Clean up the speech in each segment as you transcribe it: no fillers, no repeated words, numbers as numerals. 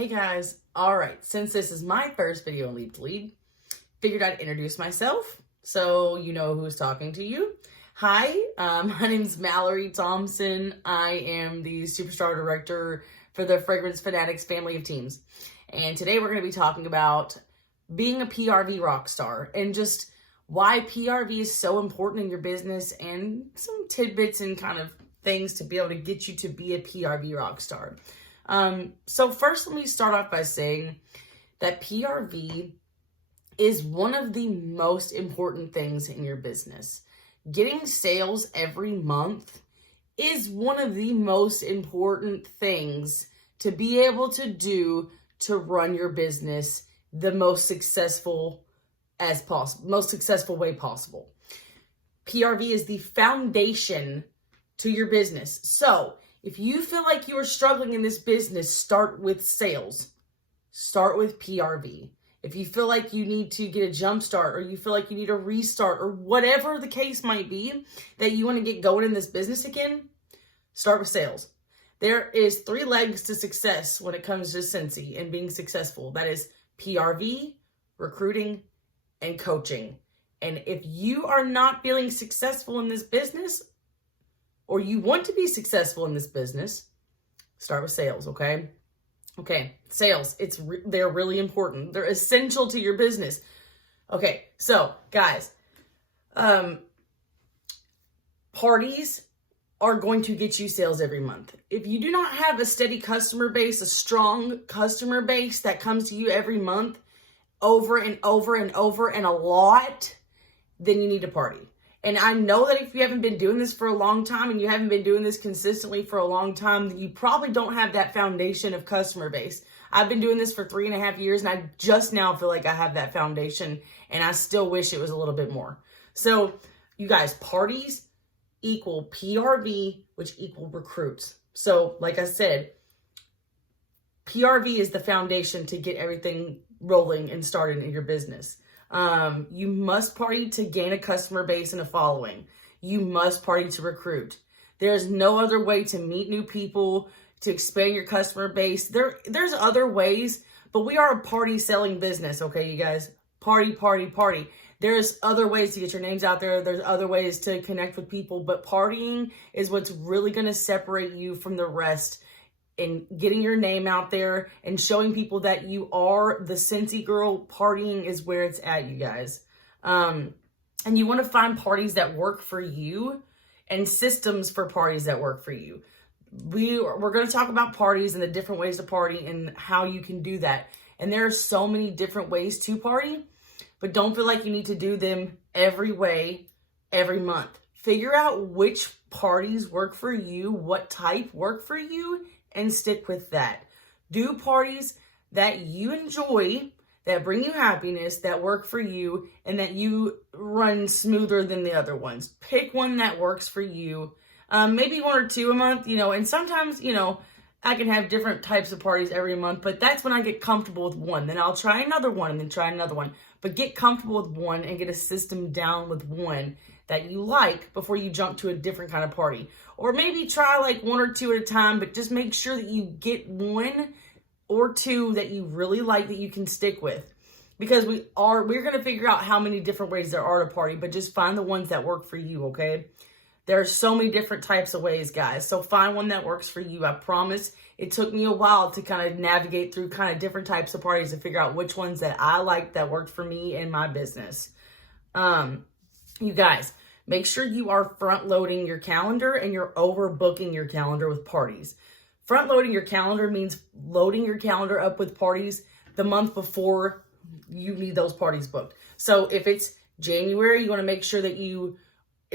Hey guys, alright, since this is my first video on Lead to Lead, figured I'd introduce myself so you know who's talking to you. Hi, my name's Malorie Thompson. I am the Superstar Director for the Fragrance Fanatics family of teams. And today we're going to be talking about being a PRV Rockstar and just why PRV is so important in your business and some tidbits and kind of things to be able to get you to be a PRV Rockstar. So first, let me start off by saying that PRV is one of the most important things in your business. Getting sales every month is one of the most important things to be able to do to run your business the most successful as possible, most successful way possible. PRV is the foundation to your business. So if you feel like you are struggling in this business, start with sales. Start with PRV. If you feel like you need to get a jump start or you feel like you need a restart or whatever the case might be that you want to get going in this business again, start with sales. There is 3 legs to success when it comes to Scentsy and being successful. That is PRV, recruiting, and coaching. And if you are not feeling successful in this business, or you want to be successful in this business, start with sales, okay? Okay, sales, they're really important. They're essential to your business. Okay, so guys, parties are going to get you sales every month. If you do not have a steady customer base, a strong customer base that comes to you every month over and over and over and a lot, then you need to party. And I know that if you haven't been doing this for a long time and you haven't been doing this consistently for a long time, then you probably don't have that foundation of customer base. I've been doing this for 3.5 years and I just now feel like I have that foundation and I still wish it was a little bit more. So you guys, parties equal PRV, which equal recruits. So like I said, PRV is the foundation to get everything rolling and started in your business. You must party to gain a customer base and a following. You must party to recruit. There's no other way to meet new people, to expand your customer base. There's other ways, but we are a party selling business, okay, you guys? Party, party, party. There's other ways to get your names out there. There's other ways to connect with people, but partying is what's really going to separate you from the rest and getting your name out there and showing people that you are the Scentsy girl. Partying is where it's at, you guys. And you want to find parties that work for you and systems for parties that work for you. We're going to talk about parties and the different ways to party and how you can do that. And there are so many different ways to party, but don't feel like you need to do them every way, every month. Figure out which parties work for you, what type work for you, and stick with that. Do parties that you enjoy, that bring you happiness, that work for you, and that you run smoother than the other ones. Pick one that works for you. Maybe 1 or 2 a month, and sometimes, I can have different types of parties every month, but that's when I get comfortable with one. Then I'll try another one and then try another one. But get comfortable with one and get a system down with one that you like before you jump to a different kind of party. Or maybe try like 1 or 2 at a time, but just make sure that you get 1 or 2 that you really like that you can stick with. Because we're going to figure out how many different ways there are to party, but just find the ones that work for you, okay? There are so many different types of ways, guys. So find one that works for you. I promise it took me a while to kind of navigate through kind of different types of parties to figure out which ones that I like that worked for me and my business. You guys, make sure you are front-loading your calendar and you're overbooking your calendar with parties. Front-loading your calendar means loading your calendar up with parties the month before you need those parties booked. So if it's January, you want to make sure that you,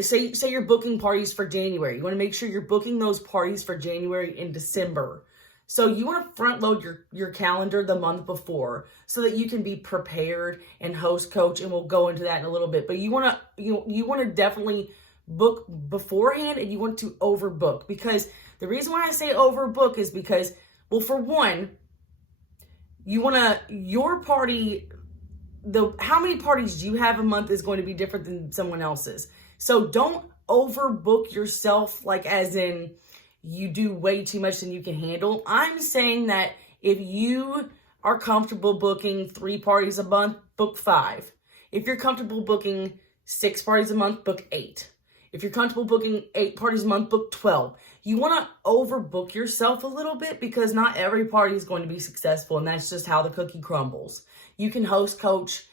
say you're booking parties for January. You want to make sure you're booking those parties for January and December. So you want to front load your calendar the month before so that you can be prepared and host coach, and we'll go into that in a little bit. But you want to definitely book beforehand, and you want to overbook, because the reason why I say overbook is because, well, for one, your party, how many parties you have a month is going to be different than someone else's. So don't overbook yourself, like as in you do way too much than you can handle. I'm saying that If you are comfortable booking 3 parties a month, book 5. If you're comfortable booking 6 parties a month, book 8. If you're comfortable booking 8 parties a month, book 12. You want to overbook yourself a little bit because not every party is going to be successful, and that's just how the cookie crumbles. You can host coach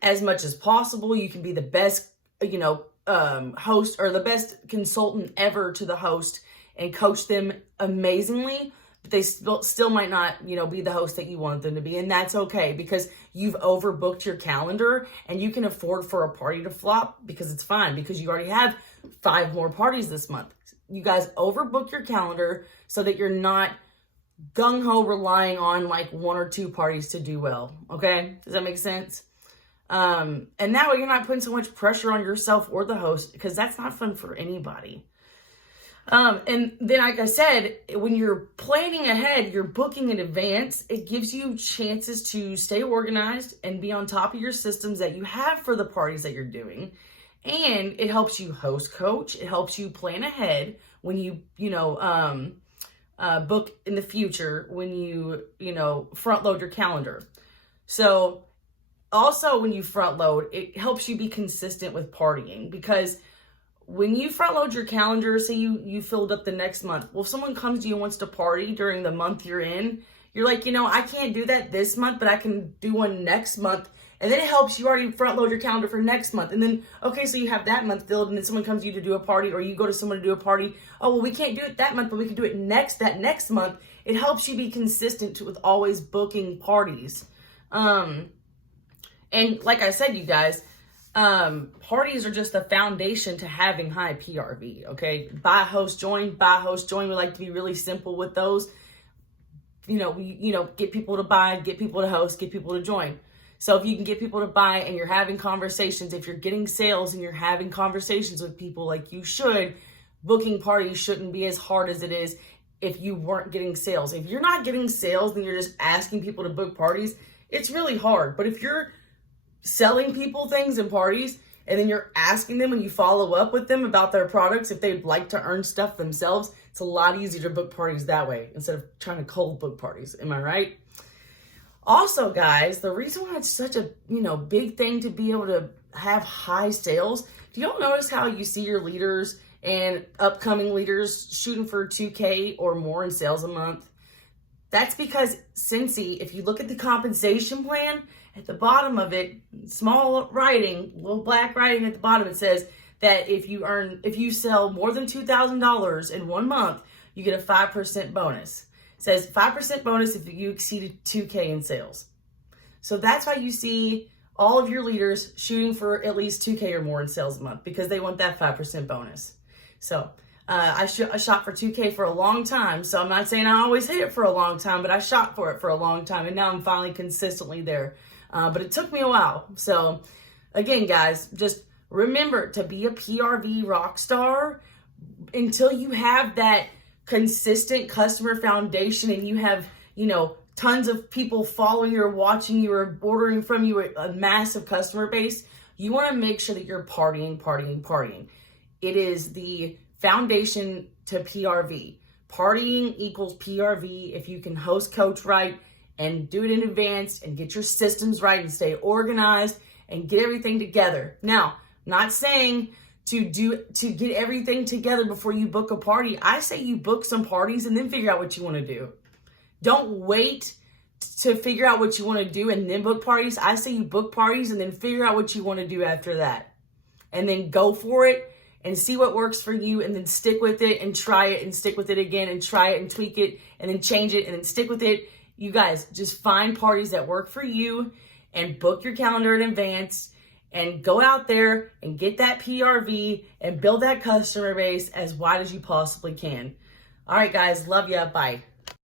as much as possible. You can be the best, host or the best consultant ever to the host and coach them amazingly, but they still might not, be the host that you want them to be. And that's okay because you've overbooked your calendar and you can afford for a party to flop because it's fine because you already have 5 more parties this month. You guys overbook your calendar so that you're not gung-ho relying on like 1 or 2 parties to do well. Okay? Does that make sense? And that way you're not putting so much pressure on yourself or the host because that's not fun for anybody. And then, like I said, when you're planning ahead, you're booking in advance, it gives you chances to stay organized and be on top of your systems that you have for the parties that you're doing. And it helps you host coach. It helps you plan ahead when you, book in the future, when you, front load your calendar. So also when you front load, it helps you be consistent with partying because when you front load your calendar, say you filled up the next month. Well, if someone comes to you and wants to party during the month you're in, you're like, I can't do that this month, but I can do one next month. And then it helps you already front load your calendar for next month. And then, okay, so you have that month filled and then someone comes to you to do a party or you go to someone to do a party. Oh, well, we can't do it that month, but we can do it that next month. It helps you be consistent with always booking parties. And like I said, you guys, parties are just the foundation to having high PRV, okay? Buy, host, join, buy, host, join. We like to be really simple with those. Get people to buy, get people to host, get people to join. So if you can get people to buy and you're having conversations, if you're getting sales and you're having conversations with people like you should, booking parties shouldn't be as hard as it is if you weren't getting sales. If you're not getting sales and you're just asking people to book parties, it's really hard. But if you're selling people things and parties and then you're asking them when you follow up with them about their products, if they'd like to earn stuff themselves, it's a lot easier to book parties that way instead of trying to cold book parties. Am I right? Also, guys, the reason why it's such a, big thing to be able to have high sales, do y'all notice how you see your leaders and upcoming leaders shooting for 2K or more in sales a month? That's because Scentsy, if you look at the compensation plan, at the bottom of it, small writing, little black writing at the bottom, it says that if you sell more than $2,000 in 1 month, you get a 5% bonus. It says 5% bonus if you exceeded 2K in sales. So that's why you see all of your leaders shooting for at least 2K or more in sales a month because they want that 5% bonus. So I shot for 2K for a long time. So I'm not saying I always hit it for a long time, but I shot for it for a long time. And now I'm finally consistently there. But it took me a while. So again, guys, just remember to be a PRV rock star until you have that consistent customer foundation and you have, tons of people following you or watching you or ordering from you, a massive customer base. You want to make sure that you're partying. It is the foundation to PRV. Partying equals PRV if you can host coach right and do it in advance and get your systems right and stay organized and get everything together. Now, not saying to get everything together before you book a party. I say you book some parties and then figure out what you want to do. Don't wait to figure out what you want to do and then book parties. I say you book parties and then figure out what you want to do after that. And then go for it and see what works for you and then stick with it and try it and stick with it again and try it and tweak it and then change it and then stick with it. You guys, just find parties that work for you and book your calendar in advance and go out there and get that PRV and build that customer base as wide as you possibly can. All right, guys. Love ya. Bye.